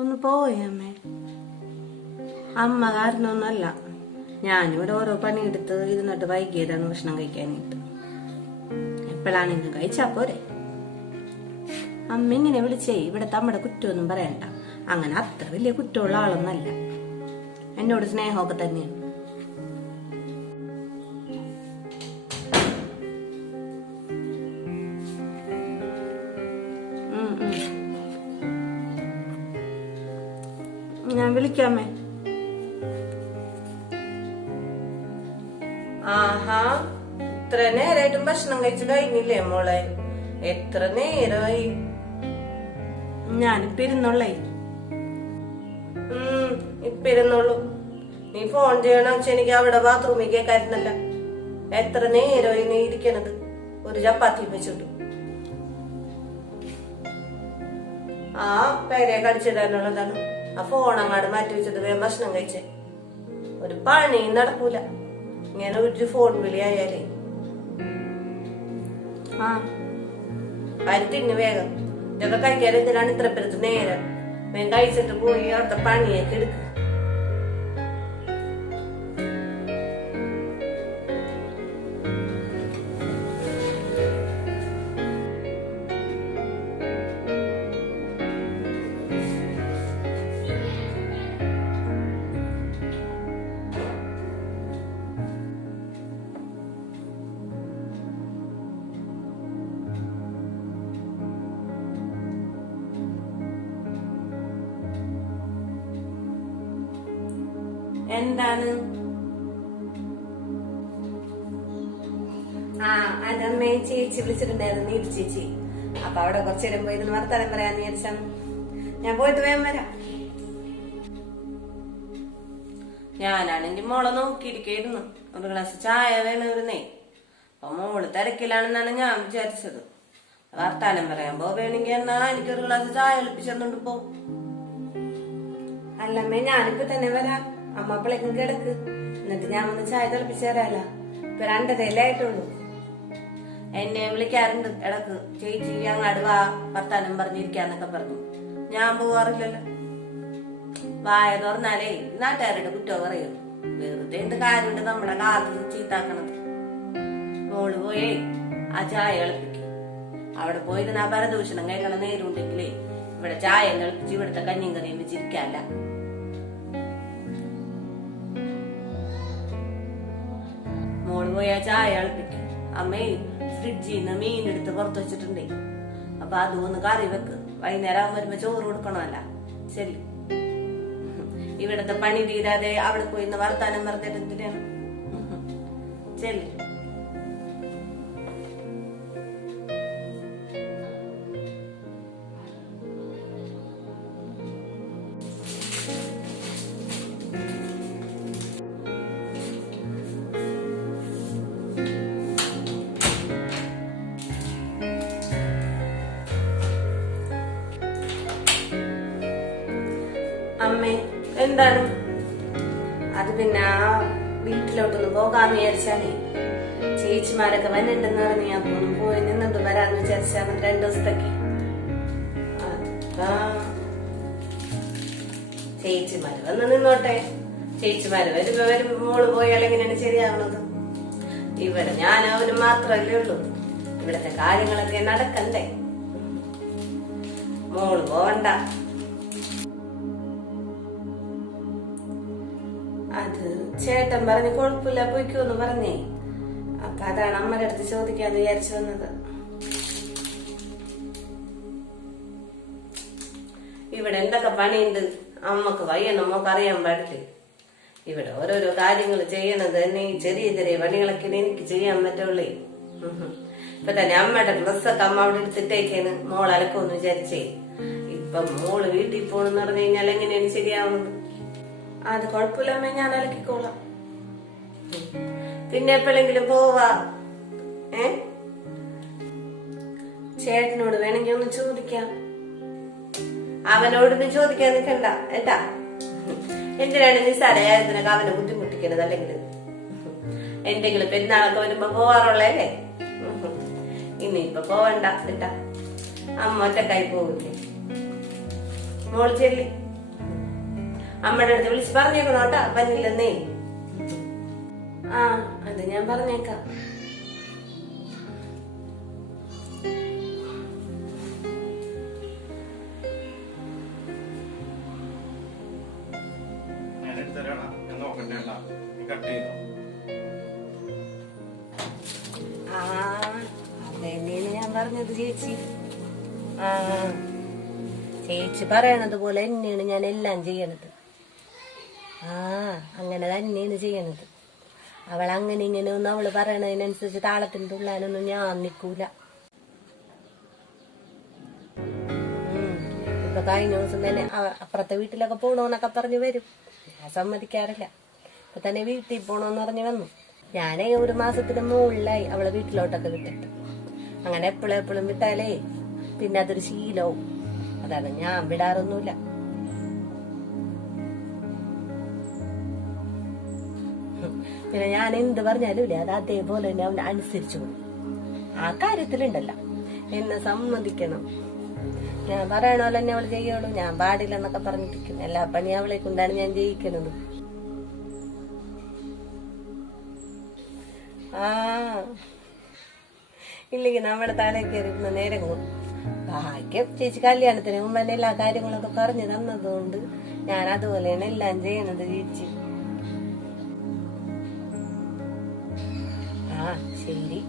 ഒന്ന് പോയി അമ്മേ. അമ്മ കാരണമൊന്നുമല്ല, ഞാനിവിടെ ഓരോ പണിയെടുത്ത് ഇരുന്നിട്ട് വൈകിയതാണ് ഭക്ഷണം കഴിക്കാനായിട്ട്. എപ്പോഴാണെങ്കിലും കഴിച്ചാ പോരെ. അമ്മ ഇങ്ങനെ വിളിച്ചേ ഇവിടുത്തെ അമ്മയുടെ കുറ്റമൊന്നും പറയണ്ട. അങ്ങനെ അത്ര വലിയ കുറ്റമുള്ള ആളൊന്നല്ല, എന്നോട് സ്നേഹമൊക്കെ തന്നെയാണ്. ഞാൻ വിളിക്കാമേ. ആഹാ, ഇത്ര നേരമായിട്ടും ഭക്ഷണം കഴിച്ചു കഴിഞ്ഞില്ലേ മോളെ? എത്ര നേരമായി? ഞാനിപ്പ ഇരുന്നോളേ. ഇപ്പൊ ഇരുന്നോളൂ. നീ ഫോൺ ചെയ്യണം വെച്ചാ എനിക്ക് അവിടെ ബാത്റൂമിൽ കേൾക്കായിരുന്നല്ല. എത്ര നേരമായി നീ ഇരിക്കണത് ഒരു ചപ്പാത്തി വെച്ചിട്ടു? ആ പേരെ കടിച്ചിടാനുള്ളതാണ്. ആ ഫോൺ അങ്ങാട് മാറ്റി വെച്ചിട്ട് വേഗം ഭക്ഷണം കഴിച്ചേ. ഒരു പണി നടക്കൂല ഇങ്ങനെ ഒരു ഫോൺ വിളി ആയാലേ. ആ തിന്നു വേഗം. ഇതൊക്കെ കഴിക്കാൻ എന്തിനാണ് ഇത്ര പേരത്ത് നേരം? വേഗം കഴിച്ചിട്ട് പോയി അവിടുത്തെ പണിയൊക്കെ എടുക്കുക. എന്താണ്? ആ അതമ്മേ, ചേച്ചി വിളിച്ചിട്ടുണ്ടായിരുന്നു, നീതി ചേച്ചി. അപ്പൊ അവിടെ കുറച്ചേരം പോയിരുന്നു വർത്താനം പറയാന്ന് വിചാരിച്ചാണ്. ഞാൻ പോയിട്ട് വേഗം വരാം. ഞാനാണെങ്കി മോളെ നോക്കിയിരിക്കായിരുന്നു. ഒരു ഗ്ലാസ് ചായ വേണമായിരുന്നേ. അപ്പൊ മോള് തിരക്കിലാണെന്നാണ് ഞാൻ വിചാരിച്ചത്. വർത്താനം പറയാൻ പോവേണെങ്കിൽ എന്നാ എനിക്കൊരു ഗ്ലാസ് ചായ എളുപ്പിച്ചെന്നുകൊണ്ട് പോ. അല്ലമ്മേ, ഞാനിപ്പോ തന്നെ വരാം. അമ്മ അപ്പോഴേക്കും കിടക്ക്. എന്നിട്ട് ഞാൻ ഒന്ന് ചായ തിളപ്പിച്ചു തരാല്ല. ഇപ്പൊ 2:30 ആയിട്ടുള്ളൂ. എന്നെ വിളിക്കാറുണ്ട് ഇടക്ക്, ചേച്ചി അങ്ങാട് വാ വർത്താനം പറഞ്ഞിരിക്കാന്നൊക്കെ പറഞ്ഞു. ഞാൻ പോവാറില്ലല്ലോ. വായ തുറന്നാലേ നാട്ടുകാരുടെ കുറ്റം പറയും. വെറുതെ എന്ത് കാര്യമുണ്ട് നമ്മളെ കാത്ത് ചീത്താക്കണത്. മോള് പോയേ ആ ചായ എളുപ്പിക്കും. അവിടെ പോയിരുന്ന ആ പരദൂഷണം കേൾക്കണ നേരുണ്ടെങ്കിലേ ഇവിടെ ചായ എളുപ്പിച്ച് ഇവിടുത്തെ കഞ്ഞിയും കറിയും വെച്ചിരിക്കല്ല. മോള് പോയാ ചായ എളുപ്പിക്കും. അമ്മേ ഫ്രിഡ്ജിൽ നിന്ന് മീൻ എടുത്ത് പുറത്ത് വെച്ചിട്ടുണ്ടേ. അപ്പൊ അതൊന്ന് കറി വെക്ക്. വൈകുന്നേരം ആകുമ്പോ വരുമ്പോ ചോറ് കൊടുക്കണമല്ല. ശരി, ഇവിടത്തെ പണി തീരാതെ അവിടെ പോയി വർത്താനം പറഞ്ഞിട്ട് എന്തിനാണ്? ശരി. അമ്മേ എന്താണ്? അത് പിന്നെ ആ വീട്ടിലോട്ടൊന്ന് പോകാന്ന് വിചാരിച്ചാലേ ചേച്ചിമാരൊക്കെ വന്നിട്ടെന്ന് പറഞ്ഞ അപ്പൊ ഒന്ന് പോയി നിന്നിട്ട് വരാന്ന് വിചാരിച്ചാണ് 2 ദിവസത്തേക്ക്. ചേച്ചിമാര് വന്ന് നിന്നോട്ടെ. ചേച്ചിമാര് വരുമ്പോ മോള് പോയാൽ എങ്ങനെയാണ് ശരിയാവുന്നത്? ഇവിടെ ഞാൻ അവന് മാത്രല്ലേ ഉള്ളൂ. ഇവിടത്തെ കാര്യങ്ങളൊക്കെ നടക്കണ്ടേ. മോള് പോവണ്ട. അത് ചേട്ടൻ പറഞ്ഞ് കുഴപ്പമില്ല പോയിക്കോന്ന് പറഞ്ഞേ. അപ്പൊ അതാണ് അമ്മയുടെ അടുത്ത് ചോദിക്കാന്ന് വിചാരിച്ചു വന്നത്. ഇവിടെ എന്തൊക്കെ പണിയുണ്ട് അമ്മക്ക് വയ്യണമ്മക്ക് അറിയാൻ പാടില്ലേ. ഇവിടെ ഓരോരോ കാര്യങ്ങൾ ചെയ്യണത് തന്നെ ഈ ചെറിയ ചെറിയ പണികളൊക്കെ എനിക്ക് ചെയ്യാൻ പറ്റുള്ളേ. ഇപ്പൊ തന്നെ അമ്മയുടെ ഡ്രസ്സൊക്കെ അമ്മ അവിടെ എടുത്തിട്ടേക്കാണ് മോൾ അലക്കോന്ന് വിചാരിച്ചേ. ഇപ്പൊ മോള് വീട്ടിൽ പോണെന്ന് പറഞ്ഞു കഴിഞ്ഞാൽ എങ്ങനെയാണ് ശരിയാവുന്നത്? അത് കുഴപ്പമില്ലമ്മേ, ഞാൻ അലക്കിക്കോളാം. പിന്നെ എപ്പോഴെങ്കിലും പോവാ. ചേട്ടനോട് വേണമെങ്കിൽ ഒന്ന് ചോദിക്കാം. അവനോടൊന്നും ചോദിക്കാൻ നിൽക്കണ്ട ഏട്ടാ. എന്തിനാണ് നിസ്സാര കാര്യത്തിനൊക്കെ അവനെ ബുദ്ധിമുട്ടിക്കണത്? അല്ലെങ്കിൽ എന്തെങ്കിലും പെരുന്നാളൊക്കെ വരുമ്പോ പോവാറുള്ളല്ലേ. ഇനിയിപ്പൊ പോവണ്ട ഏട്ടാ. അമ്മ ഒറ്റക്കായി പോവില്ലേ? മോള് ചെല്ലി അമ്മയുടെ അടുത്ത് വിളിച്ച് പറഞ്ഞേക്കണോട്ടാ പനില്ലെന്നേ. ആ അത് ഞാൻ പറഞ്ഞേക്കാം. ആ അതെന്നെയാണ് ഞാൻ പറഞ്ഞത് ചേച്ചി. ആ ചേച്ചി പറയണത് പോലെ തന്നെയാണ് ഞാൻ എല്ലാം ചെയ്യണത്. ആ അങ്ങനെ തന്നെയാണ് ചെയ്യണത്. അവൾ അങ്ങനെ ഇങ്ങനെ ഒന്നും അവള് പറയണതിനനുസരിച്ച് താളത്തിന് തുള്ളാനൊന്നും ഞാൻ നിക്കൂല. ഇപ്പൊ കഴിഞ്ഞ ദിവസം തന്നെ അപ്പുറത്തെ വീട്ടിലൊക്കെ പോണോന്നൊക്കെ പറഞ്ഞു വരും. ഞാൻ സമ്മതിക്കാറില്ല. ഇപ്പൊ തന്നെ വീട്ടിൽ പോണോന്ന് പറഞ്ഞു വന്നു. ഞാനേ 1 മാസത്തിന് മുകളിലായി അവളെ വീട്ടിലോട്ടൊക്കെ വിട്ടിട്ട്. അങ്ങനെ എപ്പോഴും വിട്ടാലേ പിന്നെ അതൊരു ശീലവും. അതാണ് ഞാൻ വിടാറൊന്നുമില്ല. പിന്നെ ഞാൻ എന്ത് പറഞ്ഞാലും ഇല്ലേ അത് അതേപോലെ തന്നെ അവൻ അനുസരിച്ചു പോകും. ആ കാര്യത്തിലുണ്ടല്ല എന്നെ സമ്മതിക്കണം. ഞാൻ പറയണല്ലോ തന്നെ അവള് ചെയ്യുള്ളൂ. ഞാൻ പാടില്ല എന്നൊക്കെ പറഞ്ഞിരിക്കും. എല്ലാ പണി അവളെ കൊണ്ടാണ് ഞാൻ ചെയ്യിക്കുന്നത്. ആ ഇല്ലെങ്കിൽ നമ്മുടെ തലയിൽ കയറിയിരുന്ന നേരം കൊണ്ട് ഭാഗ്യം ചേച്ചി കല്യാണത്തിന് മുമ്പ് തന്നെ എല്ലാ കാര്യങ്ങളൊക്കെ പറഞ്ഞു തന്നതുകൊണ്ട് ഞാൻ അതുപോലെയാണ് എല്ലാം ചെയ്യണത് ചേച്ചി. ആ ശരി,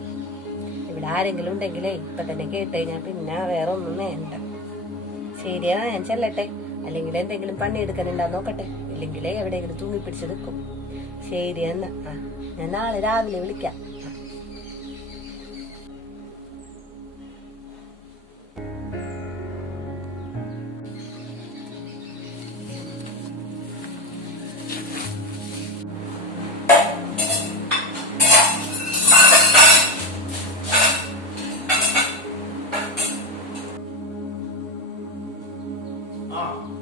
ഇവിടെ ആരെങ്കിലും ഉണ്ടെങ്കിലേ ഇപ്പൊ തന്നെ കേട്ടുകഴിഞ്ഞാ പിന്നെ വേറെ ഒന്നും വേണ്ട. ശരിയാ, ഞാൻ ചെല്ലട്ടെ. അല്ലെങ്കിൽ എന്തെങ്കിലും പണിയെടുക്കാനുണ്ടാ നോക്കട്ടെ. ഇല്ലെങ്കിലേ എവിടെയെങ്കിലും തൂങ്ങിപ്പിടിച്ച് നിൽക്കും. ശരി എന്നാ. ആ ഞാൻ നാളെ രാവിലെ വിളിക്കാം.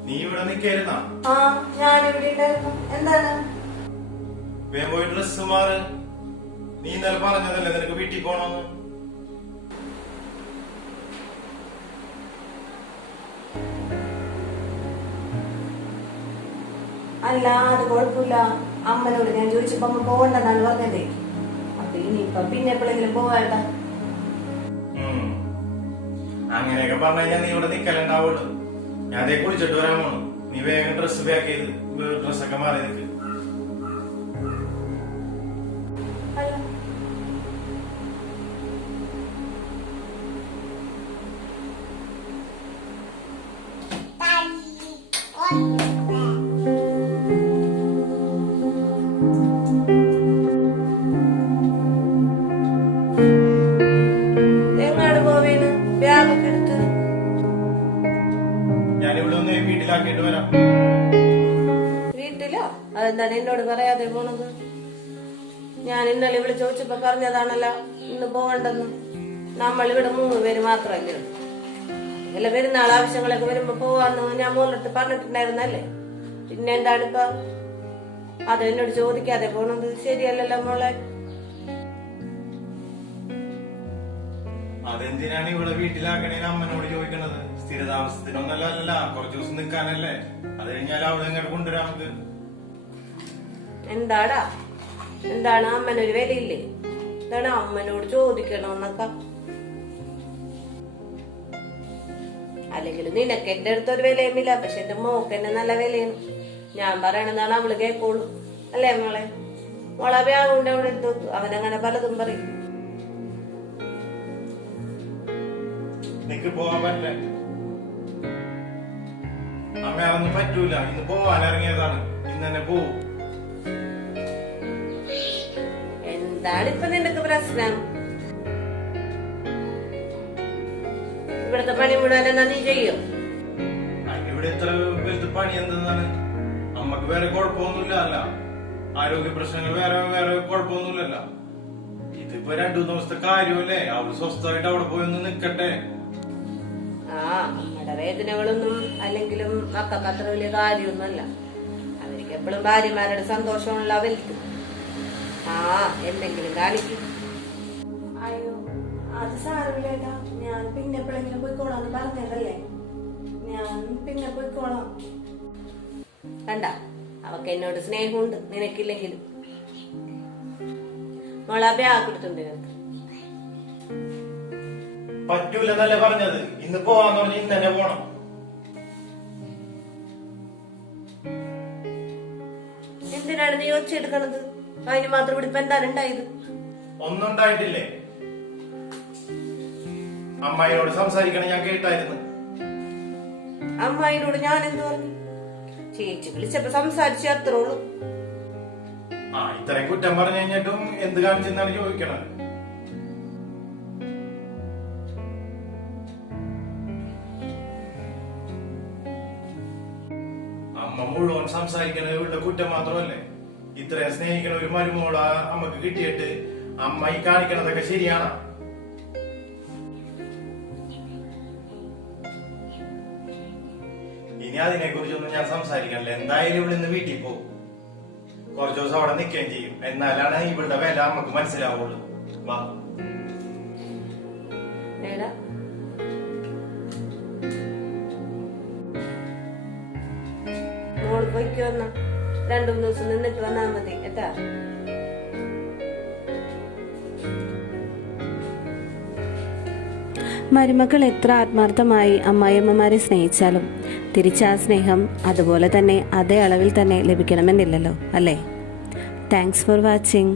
നീ ഇവിടെ നിൽക്കായിരുന്ന? ആ ഞാനിവിടെ ഉണ്ടായിരുന്നു. എന്താണ്? വേഗം പോയി ഡ്രസ് മാറ്. നീ ഇന്നലെ പറഞ്ഞതല്ലേ നിനക്ക് വീട്ടിൽ പോണോന്ന്? അല്ല അത് കുഴപ്പമില്ല. അമ്മനോട് ഞാൻ ചോദിച്ചപ്പോ അമ്മ പോകണ്ടെന്നാണ് പറഞ്ഞതേ. അപ്പൊ ഇനിയിപ്പൊ പിന്നെ എപ്പോഴെങ്കിലും പോകാണ്ട. അങ്ങനെയൊക്കെ പറഞ്ഞു കഴിഞ്ഞാൽ നീ ഇവിടെ നിക്കലുണ്ടാവുള്ളൂ. ഞാൻ അതേ കുളിച്ചിട്ട് വരാൻ പോണു. നീ വേഗം ഡ്രസ് പാക്ക് ചെയ്ത് ഡ്രസ്സൊക്കെ മാറി നിൽക്ക്. എങ്ങാട് പോവേന്? ബാഗൊക്കെ എടുത്ത് ഞാനിവിടെ ഒന്ന് വീട്ടിലാക്കിയിട്ട് വരാം. വീട്ടിലോ? അതെന്താണ് എന്നോട് പറയാതെ പോണത്? ഞാൻ ഇന്നലെ ഇവിടെ ചോദിച്ചപ്പോ പറഞ്ഞതാണല്ലോ ഇന്ന് പോകണ്ടെന്ന്. നമ്മളിവിടെ 3 പേര് മാത്രമല്ലേ. വല്ല പെരുന്നാൾ ആവശ്യങ്ങളൊക്കെ വരുമ്പോ പോവാന്ന് ഞാൻ മുകളിലിട്ട് പറഞ്ഞിട്ടുണ്ടായിരുന്നല്ലേ. പിന്നെ എന്താണ് ഇപ്പൊ അത് എന്നോട് ചോദിക്കാതെ പോണത്? ശരിയല്ലല്ലോ മോളെ. അതെന്തിനാണ് ഇവിടെ വീട്ടിലാക്കണേന് അമ്മനോട് ചോദിക്കണത്? സ്ഥിരതാമസത്തിനൊന്നല്ല, കുറച്ചു ദിവസം നിൽക്കാനല്ലേ. അത് കഴിഞ്ഞാൽ അവിടെ ഇങ്ങോട്ട് കൊണ്ടുവരാം നമുക്ക്. എന്താടാ, എന്താണ് അമ്മനൊരു വിലയില്ലേ? എന്താണ് അമ്മനോട് ചോദിക്കണോന്നൊക്കെ? അല്ലെങ്കിൽ നിനക്ക് എന്റെ അടുത്തൊരു വിലയുമില്ല, പക്ഷെ എന്റെ മോക്ക് എന്നെ നല്ല വിലയാണ്. ഞാൻ പറയണെന്നാണ് അവള് കേൾക്കുള്ളൂ. അല്ലേ മോളെ? മോളെ വ്യാകുണ്ട് അവിടെ എടുത്തു വെക്കും. അവനങ്ങനെ പലതും പറയും. നിനക്ക് പോവാൻ പറ്റില്ല. അമ്മ അതൊന്നും പറ്റൂല. ഇന്ന് പോവാൻ ഇറങ്ങിയതാണ്. ഇന്ന് തന്നെ പോവും. എന്താണ് ഇപ്പൊ നിനക്ക് പ്രശ്നം? ഇവിടുത്തെ പണി മുഴുവൻ എന്നാ നീ ചെയ്യും? ഇവിടെ ഇത്ര വലുത് പണി എന്തെന്നാണ്? അമ്മക്ക് വേറെ കുഴപ്പമൊന്നുമില്ല. അല്ല, ആരോഗ്യ പ്രശ്നങ്ങൾ വേറെ കുഴപ്പമൊന്നുമില്ലല്ലോ. ഇതിപ്പോ 2 ദിവസത്തെ കാര്യമല്ലേ. അവള് സ്വസ്ഥമായിട്ട് അവിടെ പോയി ഒന്ന് നിക്കട്ടെ. ആ അമ്മയുടെ വേദനകളൊന്നും അല്ലെങ്കിലും മക്കൾക്ക് അത്ര വലിയ കാര്യമൊന്നുമല്ല. അവർക്ക് എപ്പോഴും ഭാര്യമാരുടെ സന്തോഷമുള്ള വലുത്. ആ എന്തെങ്കിലും കാണിക്കും. അയ്യോ അത് സാരമില്ലേട്ടാ. ഞാൻ പിന്നെ എപ്പോഴെങ്കിലും പോയിക്കോളാന്ന് പറഞ്ഞതല്ലേ. ഞാൻ പിന്നെ പോയിക്കോളാം. കണ്ട, അവക്ക് എന്നോട് സ്നേഹമുണ്ട്, നിനക്കില്ലെങ്കിലും. മോളെ ബാഗ് കൊടുത്തുണ്ട് നിനക്ക്. പറ്റൂലെന്നല്ലേ പറഞ്ഞത്? ഇന്ന് പോവാന്ന് പറഞ്ഞ് ഇന്ന് തന്നെ പോണം. എന്തിനാണ് നീ ഒച്ചെടുക്കണത്? അതിന് മാത്രം ഇവിടെ ഇപ്പൊ എന്താണ് ഉണ്ടായത്? ഒന്നും ഉണ്ടായിട്ടില്ലേ? അമ്മായിയോട് സംസാരിക്കണം ഞാൻ കേട്ടായിരുന്നു. അമ്മായിനോട് ഞാൻ എന്ത് പറഞ്ഞു? ചേച്ചി വിളിച്ചപ്പോ സംസാരിച്ചു, അത്രേ ഉള്ളൂ. ഇത്രയും കുറ്റം പറഞ്ഞു കഴിഞ്ഞിട്ടും എന്ത് കാണിച്ചെന്നാണ് ചോദിക്കണത്. അമ്മ മുഴുവൻ സംസാരിക്കണത് ഇവളുടെ കുറ്റം മാത്രമല്ലേ? ഇത്രയും സ്നേഹിക്കണ ഒരു മരുമോള അമ്മക്ക് കിട്ടിയിട്ട് അമ്മ ഈ കാണിക്കണതൊക്കെ ശരിയാണോ? ഇനി അതിനെ കുറിച്ചൊന്നും ഞാൻ സംസാരിക്കണില്ല. എന്തായാലും ഇവിടെ നിന്ന് വീട്ടിൽ പോകും, കുറച്ചു ദിവസം അവിടെ നിൽക്കുകയും ചെയ്യും. എന്നാലാണ് ഇവളുടെ വില നമുക്ക് മനസ്സിലാവുള്ളൂ. വാ. മോള് പോയിക്ക് വന്ന 2-3 ദിവസം നിന്നിട്ട് വന്നാ മതി കേട്ടാ. മരുമക്കൾ എത്ര ആത്മാർത്ഥമായി അമ്മായിയമ്മമാരെ സ്നേഹിച്ചാലും തിരിച്ചാ സ്നേഹം അതുപോലെ തന്നെ അതേ അളവിൽ തന്നെ ലഭിക്കണമെന്നില്ലല്ലോ, അല്ലേ? Thanks for watching.